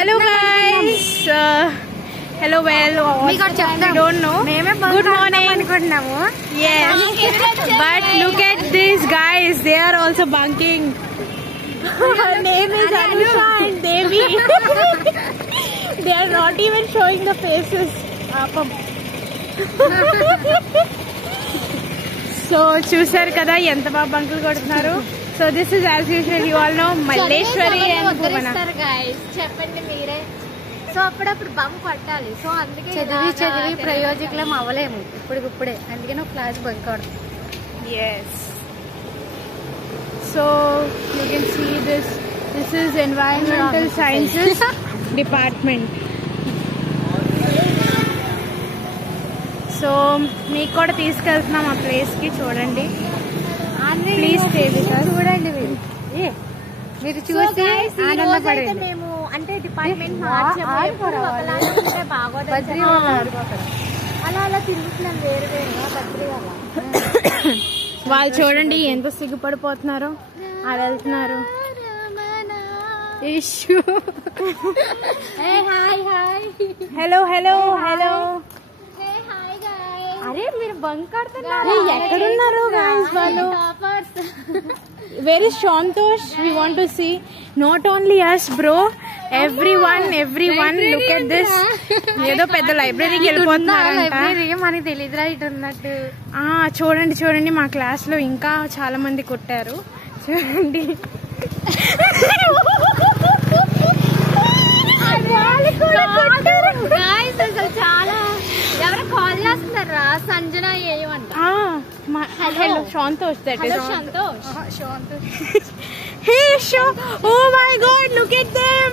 hello guys. Hello, well, we don't know. Good morning. Yes, but look at these guys. They are also bunking. Her name is Anusha and Devi. They are not even showing the faces. So, చూసారు కదా ఎంత బాగా బంకులు కొడుతున్నారు. So this is as usual, you all know Malleshwari and Bhuvana. చెప్పండి మీరే. So అప్పుడప్పుడు bunk కొట్టాలి. So అందుకే చదివి ప్రయోజకులం అవ్వలేము ఇప్పుడే. అందుకే నువ్వు క్లాస్ బంక్ కొడతావు. Yes. So you can see this is Environmental Sciences Department. So మీకు కూడా తీసుకెళ్తున్నాం ఆ ప్లేస్ కి, చూడండి. Please stay with us. చూడండి మీరు చూసి ఆనందపడండి. మేము అంటే డిపార్ట్మెంట్ మార్చాము. అలా తిరుగుతున్నాం వేరువేరుగా బద్రీ వాళ్ళ. వాళ్ళు చూడండి ఎంత సిగ్గుపడిపోతున్నారో. వాళ్ళు వెళ్తున్నారు. Hello hello hello. అరే మీరు బంక్ ఆడుతున్నారు. ఎక్కడున్నారు వాళ్ళు? Where is Shantosh? We want to see. Not only us, bro. Everyone. Look at this. ఏదో పెద్ద లైబ్రరీకి వెళ్ళిపోతున్నారంట. మనకి తెలియదురా ఇటు ఉన్నట్టు. చూడండి మా క్లాస్ లో ఇంకా చాలా మంది కొట్టారు. చూడండి. చాలా ఎవరు కాల్ చేస్తున్నారా? సంజన ఏమంట. Hello Shantosh. That is Shantosh. Hey, oh my God, look at them.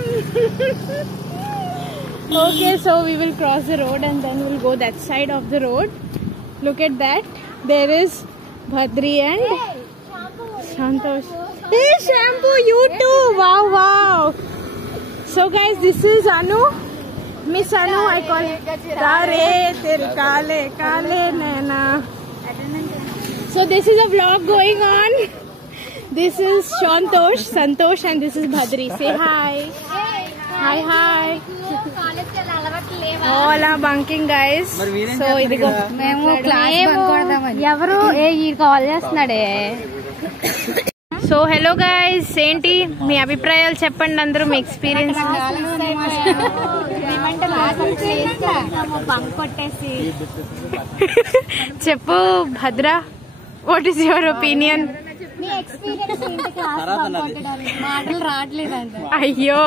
Okay, so we will cross the road and then we'll go that side of the road. Look at that. There is Bhadri and Shantosh. Hey, Shampoo, you too. Wow. So guys, this is Anu. Miss Anu, I call her. Tare tere kale naina. So this is a vlog going on. This is Santosh and this is Bhadri. Say hi. Hi. All are bunking guys. So idigo మేము class bunk కొడదామని. ఎవరు ఈ call చేస్తున్నాడే. So hello guys, ఏంటి మీ అభిప్రాయాలు చెప్పండి అందరూ, మీ experience. Bunk కొట్టేసి చెప్పు భద్ర, what is your opinion? మాటలు రావట్లేదంట. అయ్యో.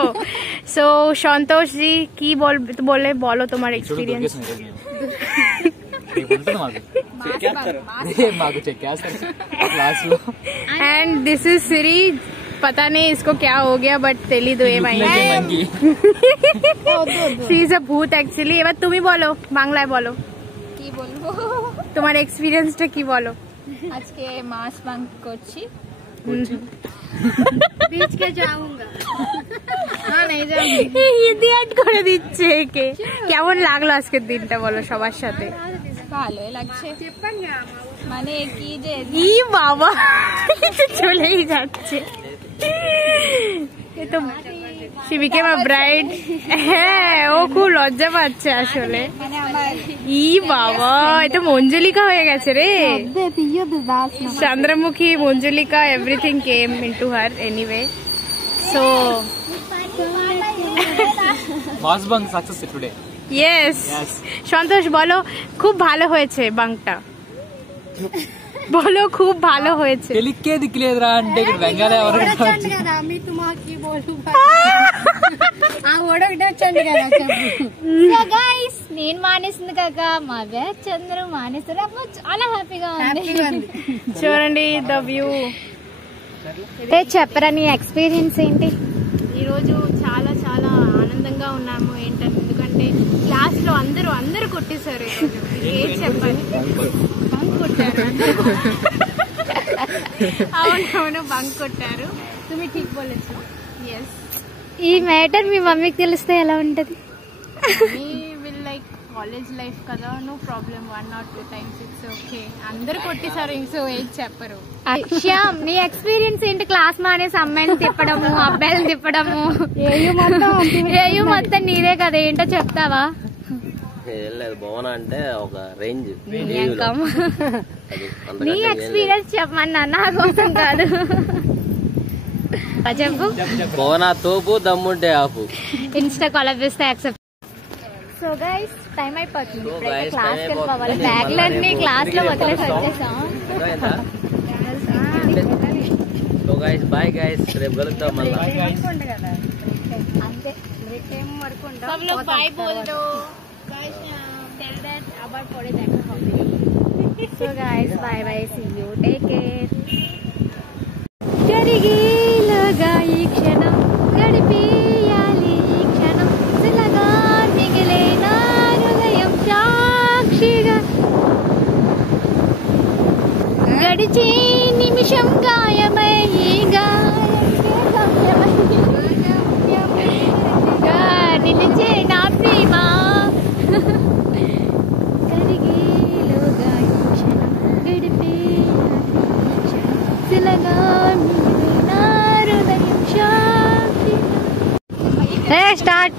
సో సంతోష్ जी की बोलो तुम्हारा एक्सपीरियंस. एंड दिस इज सिरी. पता नहीं इसको क्या हो गया बट तेलीदो शी इज अ भूत एक्चुअली. এবার তুমি বলো, বাংলায় বলো কি বলবো, তোমার এক্সপीरियंसটা কি বলো। আজকে মাস বাঙ্ক করছি, बीच के जाऊंगा। हाँ नहीं जाऊंगी। ইডিয়েট করে দিচ্ছে একে। কেমন লাগলো আজকের দিনটা বলো সবার সাথে? ভালোই লাগছে। মানে কি যে ই বাবা চলেই যাচ্ছে। এ তো she became a bride। হ্যাঁ ও খুব লজ্জা পাচ্ছে আসলে। ই বাবা এটা মঞ্জুলিকা হয়ে গেছে রে। Chandramukhi Manjulika everything came into her anyway। So mass bunk success today। yes সন্তোষ বলো খুব ভালো হয়েছে বাঙ্কটা, বলো খুব ভালো হয়েছে। తెలికే దిక్కులేదురా అంటే ఇక్కడ బెంగాలీ ఎవరు కదా మీ తుమాకి బోలు ఆ ఓడొకటే వచ్చండి కదా చెప్పు। సో గైస్ నేను మానేసింది కాక మా బ్యాచ్ చంద్రు మానేస్తారు, అప్పుడు చాలా హ్యాపీగా ఉంది। చూడండి ద వ్యూ। చెప్పరా నీ ఎక్స్పీరియన్స్ ఏంటి? ఈరోజు చాలా చాలా ఆనందంగా ఉన్నాము। ఏంటంటే ఎందుకంటే క్లాస్ లో అందరూ కొట్టేశారు ఈరోజు। ఏం చెప్పాలి, బంక్ కొట్టారు అవునవును బంక్ కొట్టారు। తుమ్మి ఠీక్ బోలేచ్చు। ఎస్ ఈ మ్యాటర్ మీ మమ్మీకి తెలిస్తే ఎలా ఉంటది? మీ విల్ లైక్ కాలేజ్ లైఫ్ కదా, no problem, 1 or 2 times it's okay. అందరు కొట్టేసారు, సో ఏం చెప్పరు. శ్యామ్, నీ ఎక్స్పీరియన్స్ ఏంటి? క్లాస్ మానేసి అమ్మాయిని తిప్పడము, అబ్బాయిని తిప్పడము, ఏయు మొత్తం నీదే కదా, ఏంటో చెప్తావా? భవన అంటే ఒక రేంజ్. నీ ఎక్స్పీరియన్స్ చెప్పమన్నా, నా కోసం కాదు. చెప్పు. భవన తోపు, దమ్ముంటే ఆపు. ఇన్స్టా కాలప్ చేస్తే యాక్సెప్ట్. సో గైస్, టైం అయిపోతుంది, ఇప్పుడైతే క్లాస్కి వెళ్ళిపోవాలి. బ్యాగ్లన్నీ క్లాస్ లో వదిలేసి వచ్చేసాం. సో గైస్, బాయ్ గైస్, రేపు కలుద్దాం మళ్ళీ. అంతే, టైం వరకు सब लोग बाय बोल दो. Tell that about pore dekha hobi. So guys, bye bye, see you, take care. జరిగేలోగా ఈ క్షణం గడిపేయాలి, ఈ క్షణం శిలగా మిగిలే నా హృదయం సాక్షిగా, గడిచే నిమిషం గాయమై నిలిచే నా ప్రేమ. స్టార్ట్.